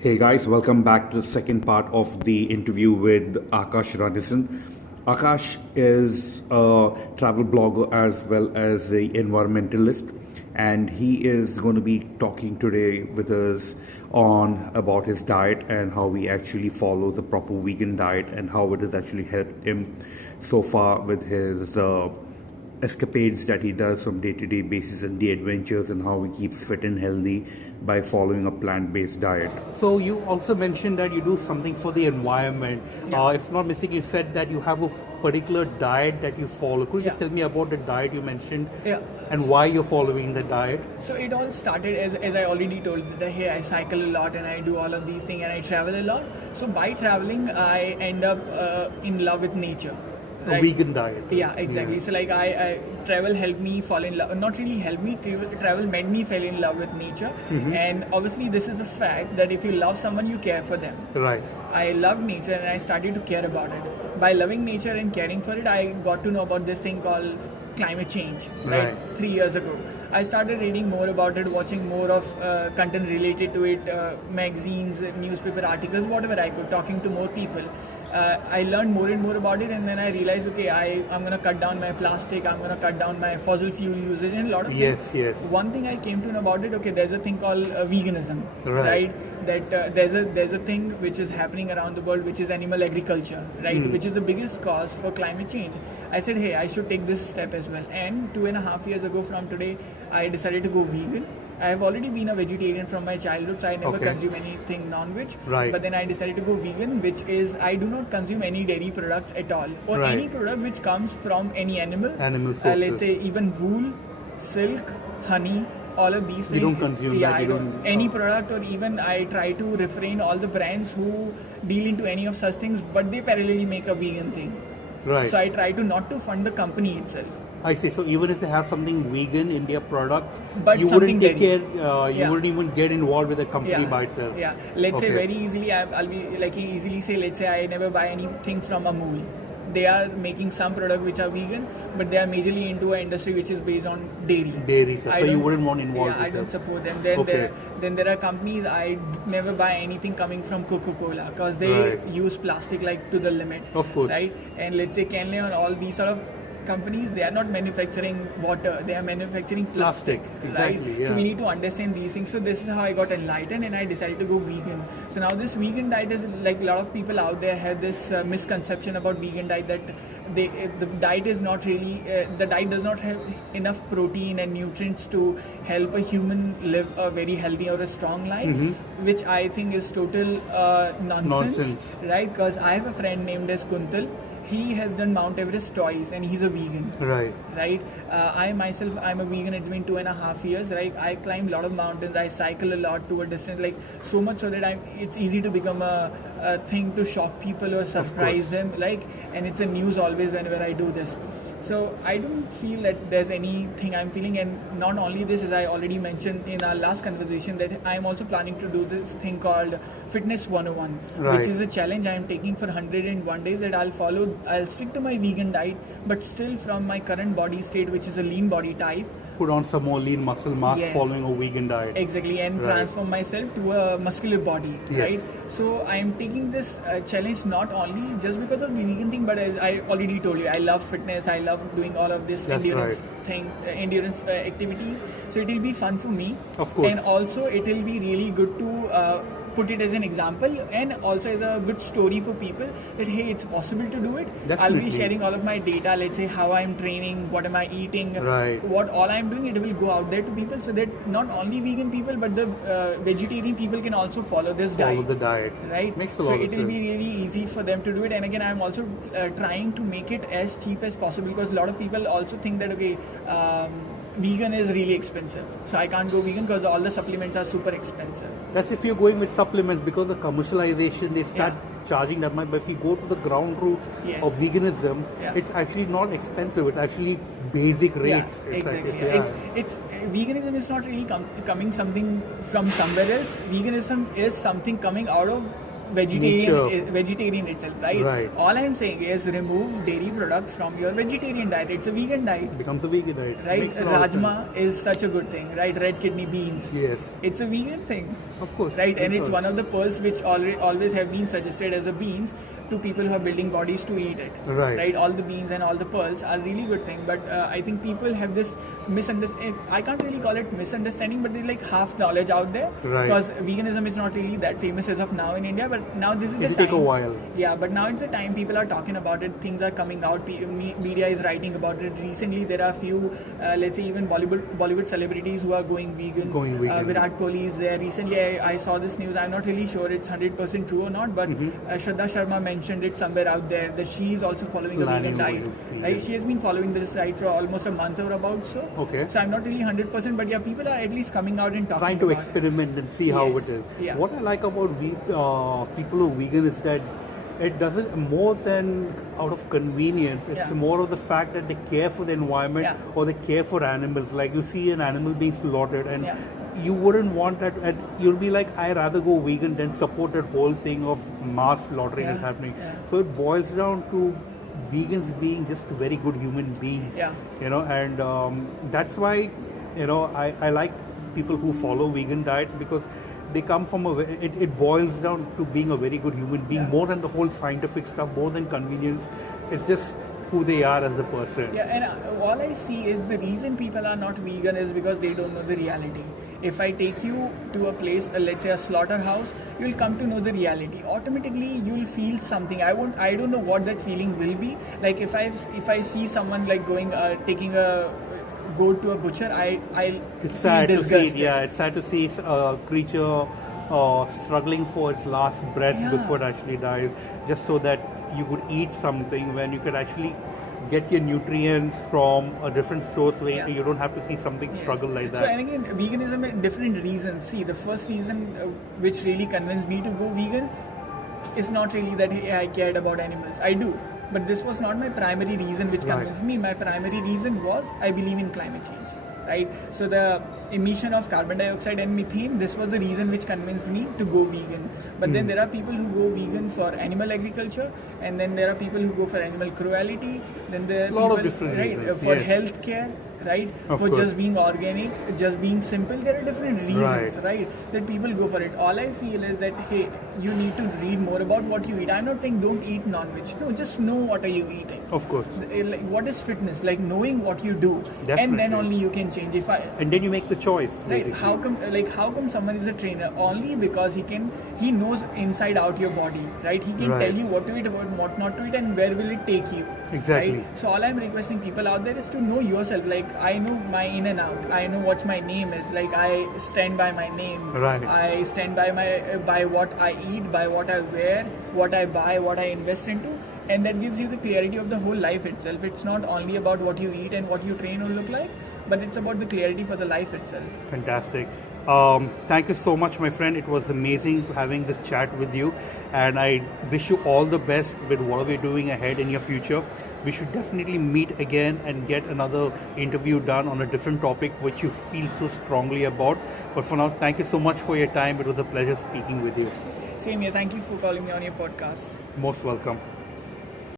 Hey guys, welcome back to the second part of the interview with Aakash Ranison. Aakash is a travel blogger as well as a environmentalist, and he is going to be talking today with us on about his diet and how he actually follows the proper vegan diet and how it has actually helped him so far with his escapades that he does from day-to-day basis and the adventures and how he keeps fit and healthy by following a plant-based diet. So you also mentioned that you do something for the environment. Yeah. If not mistaken, you said that you have a particular diet that you follow. Could you just Yeah. tell me about the diet you mentioned Yeah. and why you're following the diet? So it all started as I already told that hey, I cycle a lot and I do all of these things and I travel a lot. So by traveling, I end up in love with nature. A vegan diet. Yeah, exactly. So like I travel helped me fall in love. Not really helped me. Travel made me fall in love with nature. And obviously, this is a fact that if you love someone, you care for them. Right. I loved nature and I started to care about it. By loving nature and caring for it, I got to know about this thing called climate change, right? 3 years ago. I started reading more about it, watching more of content related to it, magazines, newspaper articles, whatever I could, talking to more people. I learned more and more about it, and then I realized, okay, I'm going to cut down my plastic, I'm going to cut down my fossil fuel usage, and a lot of Yes, things. yes. One thing I came to know about it, okay, there's a thing called veganism, Right. That there's a thing which is happening around the world, which is animal agriculture, right, which is the biggest cause for climate change. I said, hey, I should take this step as well. And 2.5 years ago from today, I decided to go vegan. I have already been a vegetarian from my childhood, so I never consume anything non-veg. Right. But then I decided to go vegan, which is I do not consume any dairy products at all, or Right. any product which comes from any animal. Animal sources. Let's say even wool, silk, honey, all of these things. You don't consume yeah, that, I you don't. don't- Any product, or even I try to refrain all the brands who deal into any of such things, but they parallelly make a vegan thing. Right. So I try to not to fund the company itself. I see. So even if they have something vegan in their products, But you something wouldn't take care. dairy. You Yeah. wouldn't even get involved with the company by itself. Yeah, let's say Okay. very easily, I'll be like easily say, let's say I never buy anything from Amul. They are making some product which are vegan, but they are majorly into an industry which is based on dairy. Dairy, so I you don't- wouldn't want involved Yeah, I with don't that. support them. Then Okay. there are companies I never buy anything coming from Coca-Cola because they Right. use plastic like to the limit. Of course. Right, and let's say Kenley and all these sort of companies, they are not manufacturing water, they are manufacturing plastic. Exactly, right? yeah. So we need to understand these things. So this is how I got enlightened and I decided to go vegan. So now this vegan diet is like a lot of people out there have this misconception about vegan diet that the diet is not really the diet does not have enough protein and nutrients to help a human live a very healthy or a strong life, which I think is total nonsense. Right? Because I have a friend named as Kuntal. He has done Mount Everest twice and he's a vegan. Right. Right. I myself, I'm a vegan. It's been 2.5 years. Right. I climb a lot of mountains. I cycle a lot to a distance, like so much so that it's easy to become a thing to shock people or surprise them. Like, and it's a news always whenever I do this. So I don't feel that there's anything I'm feeling, and not only this, as I already mentioned in our last conversation, that I'm also planning to do this thing called Fitness 101, Right. which is a challenge I'm taking for 101 days that I'll stick to my vegan diet, but still from my current body state, which is a lean body type. Put on some more lean muscle mass Yes. following a vegan diet. Exactly, and Right. transform myself to a muscular body, Yes. right? So I am taking this challenge not only just because of the vegan thing, but as I already told you, I love fitness, I love doing all of this That's endurance right. thing, endurance activities. So it will be fun for me, Of course. and also it will be really good to put it as an example and also as a good story for people that hey, it's possible to do it. I'll Definitely. be sharing all of my data, let's say how I'm training, what am I eating, Right. what all I'm doing, it will go out there to people so that not only vegan people but the vegetarian people can also follow this Follow diet. the diet. Right? Makes a so lot of it will be sense. really easy for them to do it. And again, I'm also trying to make it as cheap as possible because a lot of people also think that okay, vegan is really expensive. So I can't go vegan because all the supplements are super expensive. That's if you're going with supplements because the commercialization they start charging that much. But if you go to the ground roots Yes. of veganism, Yeah. it's actually not expensive. It's actually basic rates. Yeah, It's like- exactly. yeah. It's veganism is not really coming something from somewhere else. Veganism is something coming out of vegetarian itself, right? Right. All I'm saying is remove dairy product from your vegetarian diet. It's a vegan diet. Becomes a vegan diet. Right, Makes a lot of sense. rajma is such a good thing, right? Red kidney beans. Yes. It's a vegan thing, Of course. right? And Of it's course. one of the pearls which always have been suggested as a beans to people who are building bodies to eat it. Right. All the beans and all the pearls are really good thing, but I think people have this misunderstanding. I can't really call it misunderstanding, but there's like half knowledge out there. Right. Because veganism is not really that famous as of now in India, but now this is the It'll time. take a while. Yeah, but now it's the time people are talking about it. Things are coming out. Media is writing about it. Recently, there are few, let's say, even Bollywood celebrities who are going vegan. Virat Kohli is there. Recently, I saw this news. I'm not really sure it's 100% true or not, but Shraddha Sharma mentioned it somewhere out there that she is also following a vegan diet. Right? She has been following this diet for almost a month or about so. Okay. So I'm not really 100%, but yeah, people are at least coming out and talking. Trying to about experiment and see how it is. Yeah. What I like about people who are vegan is that it doesn't more than out of convenience. It's more of the fact that they care for the environment or they care for animals. Like you see an animal being slaughtered and you wouldn't want that, and you'll be like, I'd rather go vegan than support that whole thing of mass slaughtering that's happening. So it boils down to vegans being just very good human beings. And that's why I like people who follow vegan diets, because they come from it boils down to being a very good human being, more than the whole scientific stuff, more than convenience. It's just who they are as a person. Yeah, and all I see is the reason people are not vegan is because they don't know the reality. If I take you to a place, let's say a slaughterhouse, you'll come to know the reality. Automatically, you'll feel something. I don't know what that feeling will be. Like if I see someone like going, taking a goat to a butcher, I'll It's feel sad to disgusted. see. Yeah, it's sad to see a creature struggling for its last breath before it actually dies, just so that you could eat something when you could actually get your nutrients from a different source where you don't have to see something struggle like that. So, and again, veganism had different reasons. See, the first reason which really convinced me to go vegan is not really that hey, I cared about animals. I do. But this was not my primary reason which convinced me. My primary reason was I believe in climate change. Right? So the emission of carbon dioxide and methane, this was the reason which convinced me to go vegan. But then there are people who go vegan for animal agriculture, and then there are people who go for animal cruelty, then there are lot people of different reasons, for yes. health care, right? Of for course. just being organic, just being simple. There are different reasons, right? That people go for it. All I feel is that hey, you need to read more about what you eat. I'm not saying don't eat non-veg. No, just know what are you eating. Of course. Like what is fitness? Like knowing what you do, Definitely. and then only you can change. And then you make the choice. Right? Basically. How come someone is a trainer? Only because he knows inside out your body, right? He can tell you what to eat, what not to eat, and where will it take you. Exactly. Right? So all I'm requesting people out there is to know yourself. Like I know my in and out. I know what my name is. Like I stand by my name. Right. I stand by what I eat, by what I wear, what I buy, what I invest into. And that gives you the clarity of the whole life itself. It's not only about what you eat and what you train or look like, but it's about the clarity for the life itself. Fantastic. Thank you so much, my friend. It was amazing having this chat with you, and I wish you all the best with whatever you're doing ahead in your future. We should definitely meet again and get another interview done on a different topic which you feel so strongly about. But for now, thank you so much for your time. It was a pleasure speaking with you. Same here. Thank you for calling me on your podcast. Most welcome.